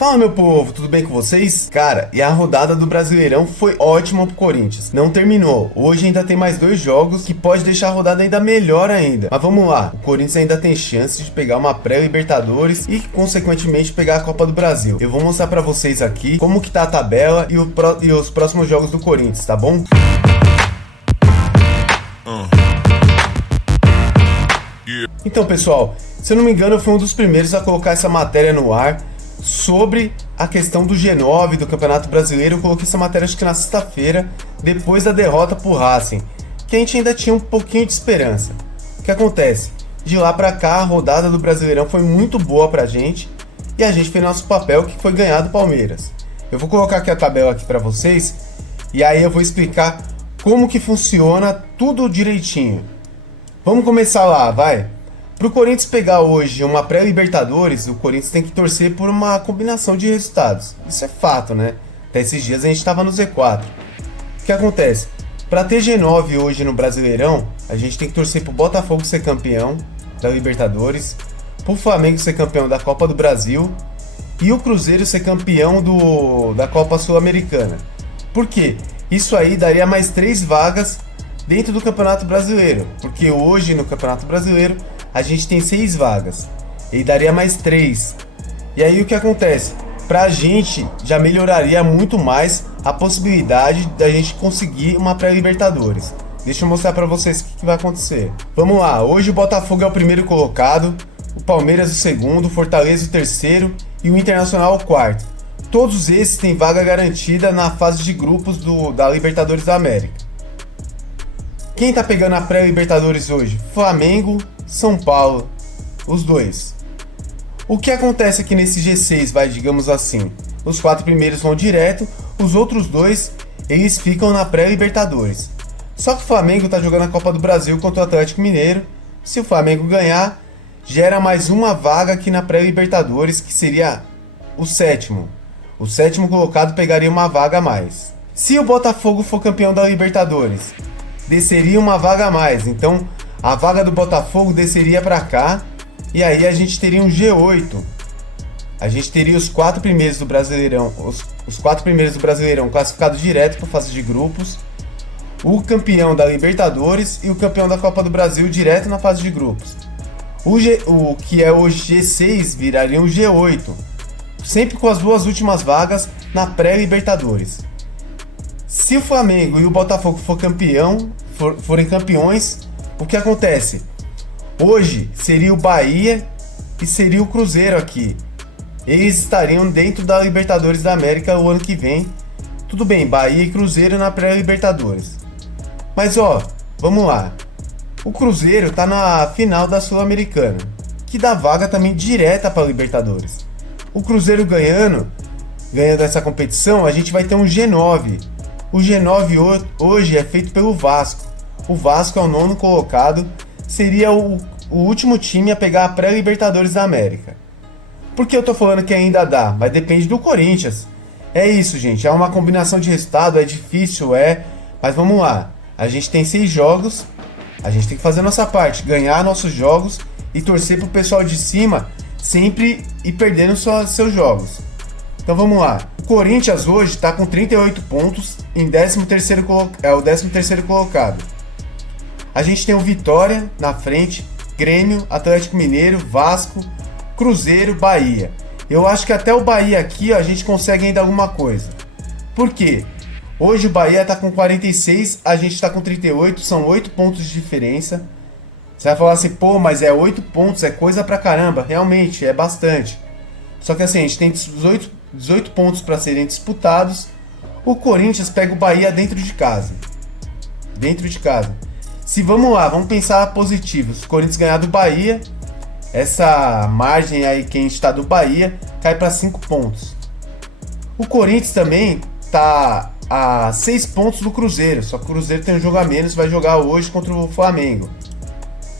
Fala, meu povo, tudo bem com vocês? Cara, e a rodada do Brasileirão foi ótima pro Corinthians. Não terminou. Hoje ainda tem mais 2 jogos que pode deixar a rodada ainda melhor ainda. Mas vamos lá, o Corinthians ainda tem chance de pegar uma pré-Libertadores e, consequentemente, pegar a Copa do Brasil. Eu vou mostrar pra vocês aqui como que tá a tabela e os próximos jogos do Corinthians, tá bom? Então, pessoal, se eu não me engano, eu fui um dos primeiros a colocar essa matéria no ar sobre a questão do G9 do Campeonato Brasileiro. Eu coloquei essa matéria acho que na sexta-feira, depois da derrota pro Racing, que a gente ainda tinha um pouquinho de esperança. O que acontece? De lá pra cá, a rodada do Brasileirão foi muito boa pra gente e a gente fez nosso papel, que foi ganhar do Palmeiras. Eu vou colocar aqui a tabela aqui pra vocês e aí eu vou explicar como que funciona tudo direitinho. Vamos começar lá, vai! Pro Corinthians pegar hoje uma pré-Libertadores, o Corinthians tem que torcer por uma combinação de resultados. Isso é fato, né? Até esses dias a gente estava no Z4. O que acontece? Para ter G9 hoje no Brasileirão, a gente tem que torcer pro Botafogo ser campeão da Libertadores, pro Flamengo ser campeão da Copa do Brasil e o Cruzeiro ser campeão da Copa Sul-Americana. Por quê? Isso aí daria mais 3 vagas dentro do Campeonato Brasileiro, porque hoje no Campeonato Brasileiro a gente tem 6 vagas e daria mais 3. E aí o que acontece? Pra gente já melhoraria muito mais a possibilidade da gente conseguir uma pré-Libertadores. Deixa eu mostrar pra vocês o que vai acontecer. Vamos lá, hoje o Botafogo é o primeiro colocado, o Palmeiras o segundo, o Fortaleza o terceiro e o Internacional o quarto. Todos esses têm vaga garantida na fase de grupos da Libertadores da América. Quem tá pegando a pré-Libertadores hoje? Flamengo, São Paulo, os dois. O que acontece aqui nesse G6, digamos assim? Os 4 primeiros vão direto, os outros 2, eles ficam na pré-Libertadores. Só que o Flamengo tá jogando a Copa do Brasil contra o Atlético Mineiro. Se o Flamengo ganhar, gera mais uma vaga aqui na pré-Libertadores, que seria o sétimo. O sétimo colocado pegaria uma vaga a mais. Se o Botafogo for campeão da Libertadores, desceria uma vaga a mais, então a vaga do Botafogo desceria para cá e aí a gente teria um G8. A gente teria os 4 primeiros do Brasileirão, os 4 primeiros do Brasileirão classificados direto para a fase de grupos, o campeão da Libertadores e o campeão da Copa do Brasil direto na fase de grupos. O que é o G6 viraria um G8, sempre com as 2 últimas vagas na pré-Libertadores. Se o Flamengo e o Botafogo forem campeões, o que acontece? Hoje seria o Bahia e seria o Cruzeiro aqui. Eles estariam dentro da Libertadores da América o ano que vem. Tudo bem, Bahia e Cruzeiro na pré-Libertadores. Mas vamos lá. O Cruzeiro tá na final da Sul-Americana, que dá vaga também direta para a Libertadores. O Cruzeiro ganhando essa competição, a gente vai ter um G9. O G9 hoje é feito pelo Vasco. O Vasco é o 9º colocado, seria o último time a pegar a pré-Libertadores da América. Por que eu tô falando que ainda dá? Mas depende do Corinthians. É isso, gente, é uma combinação de resultado, é difícil, mas vamos lá. A gente tem 6 jogos, a gente tem que fazer a nossa parte, ganhar nossos jogos e torcer pro pessoal de cima sempre ir perdendo seus jogos. Então vamos lá. O Corinthians hoje está com 38 pontos, é o 13º colocado. A gente tem o Vitória na frente, Grêmio, Atlético Mineiro, Vasco, Cruzeiro, Bahia. Eu acho que até o Bahia aqui a gente consegue ainda alguma coisa. Por quê? Hoje o Bahia está com 46, a gente está com 38, são 8 pontos de diferença. Você vai falar assim, pô, mas 8 pontos, é coisa pra caramba. Realmente, é bastante. Só que assim, a gente tem 18 pontos para serem disputados. O Corinthians pega o Bahia dentro de casa. Se vamos pensar positivo. Se o Corinthians ganhar do Bahia, essa margem aí que a gente está do Bahia cai para 5 pontos. O Corinthians também tá a 6 pontos do Cruzeiro. Só que o Cruzeiro tem um jogo a menos, vai jogar hoje contra o Flamengo.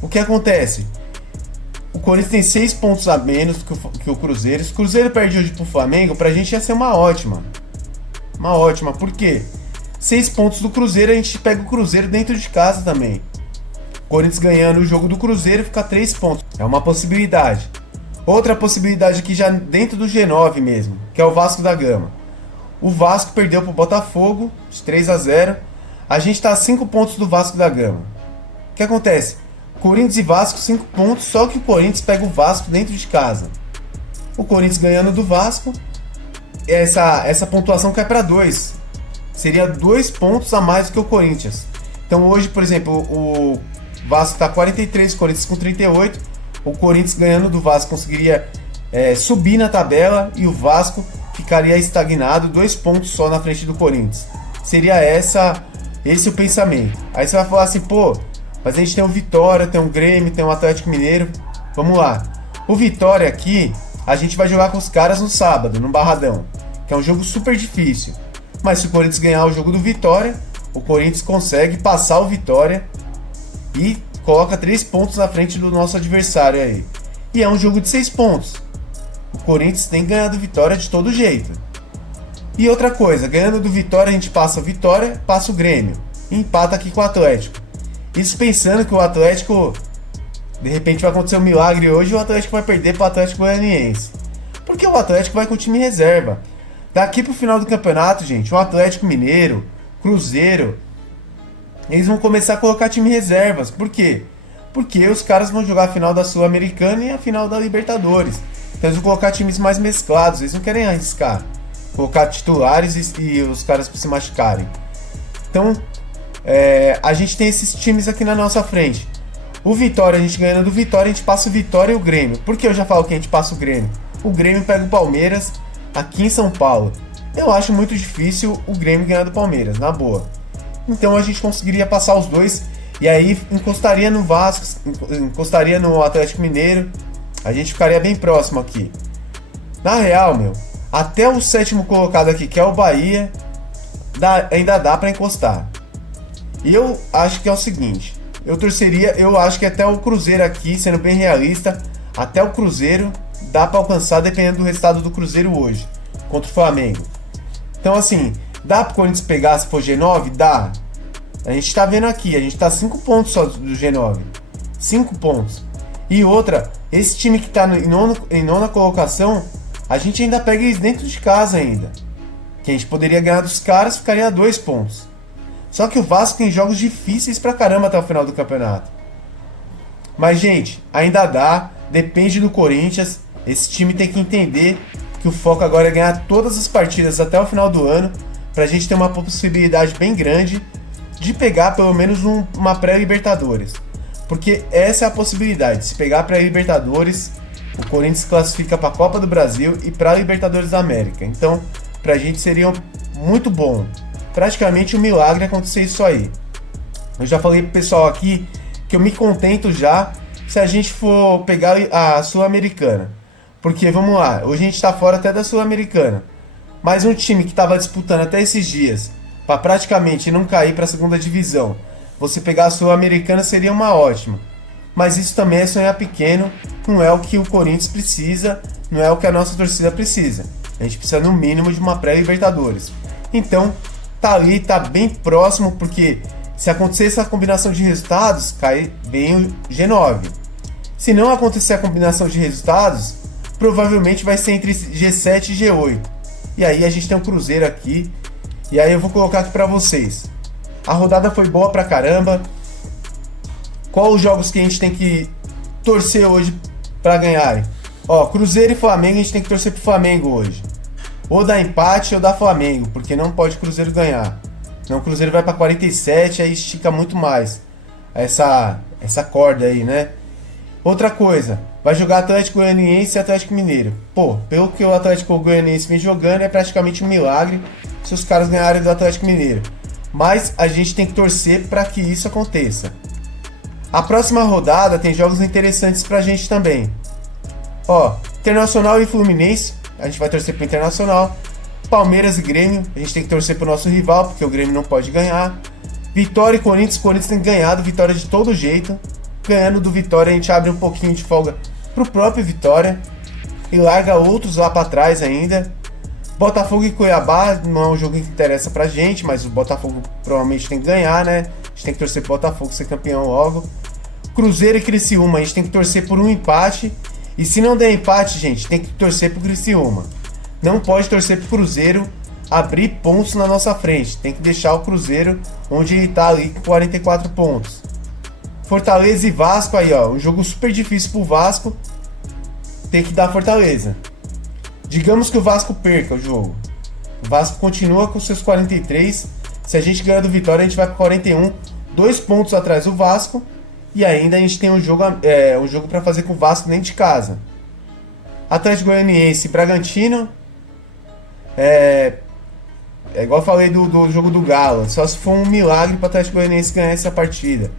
O que acontece? O Corinthians tem 6 pontos a menos que o Cruzeiro. Se o Cruzeiro perde hoje pro Flamengo, pra gente ia ser uma ótima. Por quê? 6 pontos do Cruzeiro, a gente pega o Cruzeiro dentro de casa também. O Corinthians ganhando o jogo do Cruzeiro fica 3 pontos. É uma possibilidade. Outra possibilidade aqui já dentro do G9 mesmo, que é o Vasco da Gama. O Vasco perdeu pro Botafogo de 3-0. A gente tá a 5 pontos do Vasco da Gama. O que acontece? Corinthians e Vasco 5 pontos, só que o Corinthians pega o Vasco dentro de casa. O Corinthians ganhando do Vasco, essa pontuação cai para 2. Seria 2 pontos a mais do que o Corinthians. Então hoje, por exemplo, o Vasco tá 43, o Corinthians com 38. O Corinthians ganhando do Vasco conseguiria subir na tabela e o Vasco ficaria estagnado 2 pontos só na frente do Corinthians. Seria esse o pensamento. Aí você vai falar assim, pô, mas a gente tem o Vitória, tem o Grêmio, tem o Atlético Mineiro. Vamos lá. O Vitória aqui, a gente vai jogar com os caras no sábado, no Barradão, que é um jogo super difícil. Mas se o Corinthians ganhar o jogo do Vitória, o Corinthians consegue passar o Vitória e coloca 3 pontos na frente do nosso adversário aí. E é um jogo de 6 pontos. O Corinthians tem ganhado Vitória de todo jeito. E outra coisa, ganhando do Vitória a gente passa o Vitória, passa o Grêmio. E empata aqui com o Atlético. Isso pensando que o Atlético, de repente vai acontecer um milagre hoje e o Atlético vai perder para o Atlético Goianiense. Porque o Atlético vai com o time reserva. Daqui pro final do campeonato, gente, o Atlético Mineiro, Cruzeiro, eles vão começar a colocar time reservas. Por quê? Porque os caras vão jogar a final da Sul-Americana e a final da Libertadores. Então eles vão colocar times mais mesclados. Eles não querem arriscar colocar titulares e os caras se machucarem. Então a gente tem esses times aqui na nossa frente. O Vitória, a gente ganhando do Vitória, a gente passa o Vitória e o Grêmio. Por que eu já falo que a gente passa o Grêmio? O Grêmio pega o Palmeiras aqui em São Paulo. Eu acho muito difícil o Grêmio ganhar do Palmeiras, na boa. Então a gente conseguiria passar os dois e aí encostaria no Vasco, encostaria no Atlético Mineiro. A gente ficaria bem próximo aqui. Na real, meu, até o 7º colocado aqui, que é o Bahia, ainda dá pra encostar. E eu acho que é o seguinte, eu acho que até o Cruzeiro aqui, sendo bem realista, até o Cruzeiro dá pra alcançar dependendo do resultado do Cruzeiro hoje, contra o Flamengo. Então assim, dá pro Corinthians pegar se for G9? Dá. A gente tá vendo aqui, a gente tá 5 pontos só do G9. 5 pontos. E outra, esse time que tá em nona colocação, a gente ainda pega eles dentro de casa ainda. Que a gente poderia ganhar dos caras, ficaria a 2 pontos. Só que o Vasco tem jogos difíceis pra caramba até o final do campeonato. Mas, gente, ainda dá, depende do Corinthians. Esse time tem que entender que o foco agora é ganhar todas as partidas até o final do ano, pra gente ter uma possibilidade bem grande de pegar pelo menos uma pré-Libertadores. Porque essa é a possibilidade, se pegar pré-Libertadores, o Corinthians classifica para a Copa do Brasil e para a Libertadores da América. Então, pra gente seria muito bom, praticamente um milagre acontecer isso aí. Eu já falei pro pessoal aqui que eu me contento já se a gente for pegar a Sul-Americana. Porque, vamos lá, hoje a gente tá fora até da Sul-Americana. Mas um time que estava disputando até esses dias, para praticamente não cair para a segunda divisão, você pegar a Sul-Americana seria uma ótima. Mas isso também é sonhar pequeno, não é o que o Corinthians precisa, não é o que a nossa torcida precisa. A gente precisa no mínimo de uma pré-Libertadores. Então, tá ali, tá bem próximo, porque se acontecer essa combinação de resultados, cai bem o G9. Se não acontecer a combinação de resultados, provavelmente vai ser entre G7 e G8. E aí a gente tem um Cruzeiro aqui. E aí eu vou colocar aqui pra vocês. A rodada foi boa pra caramba. Qual os jogos que a gente tem que torcer hoje pra ganharem? Ó, Cruzeiro e Flamengo, a gente tem que torcer pro Flamengo hoje. Ou dá empate ou dá Flamengo, porque não pode Cruzeiro ganhar. Não, o Cruzeiro vai pra 47, aí estica muito mais essa corda aí, né? Outra coisa, vai jogar Atlético Goianiense e Atlético Mineiro. Pô, pelo que o Atlético Goianiense vem jogando, é praticamente um milagre se os caras ganharem do Atlético Mineiro. Mas a gente tem que torcer para que isso aconteça. A próxima rodada tem jogos interessantes pra gente também. Ó, Internacional e Fluminense, a gente vai torcer pro Internacional. Palmeiras e Grêmio, a gente tem que torcer pro nosso rival, porque o Grêmio não pode ganhar. Vitória e Corinthians tem que ganhar do Vitória de todo jeito. Ganhando do Vitória, a gente abre um pouquinho de folga pro próprio Vitória e larga outros lá para trás ainda. Botafogo e Cuiabá não é um jogo que interessa pra gente, mas o Botafogo provavelmente tem que ganhar, né? A gente tem que torcer pro Botafogo ser campeão logo. Cruzeiro e Criciúma, a gente tem que torcer por um empate E se não der empate, gente, tem que torcer pro Criciúma. Não pode torcer pro Cruzeiro abrir pontos na nossa frente. Tem que deixar o Cruzeiro onde ele tá ali com 44 pontos. Fortaleza e Vasco aí, ó. Um jogo super difícil pro Vasco. Tem que dar Fortaleza. Digamos que o Vasco perca o jogo. O Vasco continua com seus 43. Se a gente ganhar do Vitória, a gente vai para 41. 2 pontos atrás do Vasco. E ainda a gente tem um jogo para fazer com o Vasco dentro de casa. Atlético Goianiense e Bragantino. É igual eu falei do jogo do Galo. Só se for um milagre para o Atlético Goianiense ganhar essa partida.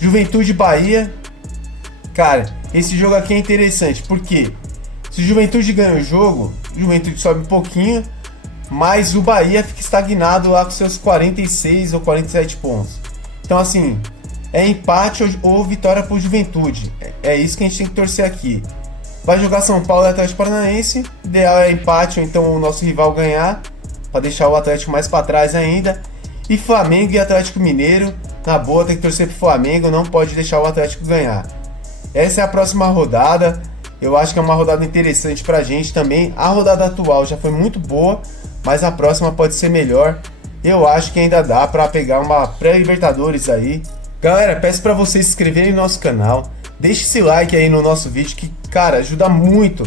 Juventude e Bahia. Cara, esse jogo aqui é interessante. Por quê? Se o Juventude ganha o jogo, o Juventude sobe um pouquinho. Mas o Bahia fica estagnado lá com seus 46 ou 47 pontos. Então assim, é empate ou vitória pro Juventude. É isso que a gente tem que torcer aqui. Vai jogar São Paulo e Atlético Paranaense. O ideal é empate ou então o nosso rival ganhar, para deixar o Atlético mais para trás ainda. E Flamengo e Atlético Mineiro. Na boa, tem que torcer pro Flamengo, não pode deixar o Atlético ganhar. Essa é a próxima rodada. Eu acho que é uma rodada interessante pra gente também. A rodada atual já foi muito boa, mas a próxima pode ser melhor. Eu acho que ainda dá pra pegar uma pré-Libertadores aí. Galera, peço pra vocês se inscreverem no nosso canal. Deixe esse like aí no nosso vídeo que, cara, ajuda muito.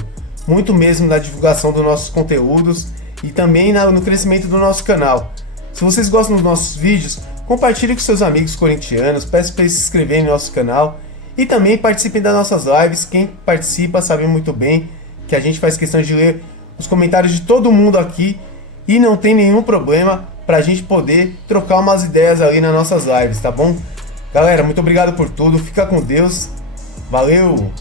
Muito mesmo na divulgação dos nossos conteúdos. E também no crescimento do nosso canal. Se vocês gostam dos nossos vídeos, compartilhe com seus amigos corintianos. Peço pra eles se inscreverem no nosso canal. E também participem das nossas lives. Quem participa sabe muito bem que a gente faz questão de ler os comentários de todo mundo aqui. E não tem nenhum problema pra gente poder trocar umas ideias ali nas nossas lives, tá bom? Galera, muito obrigado por tudo. Fica com Deus. Valeu!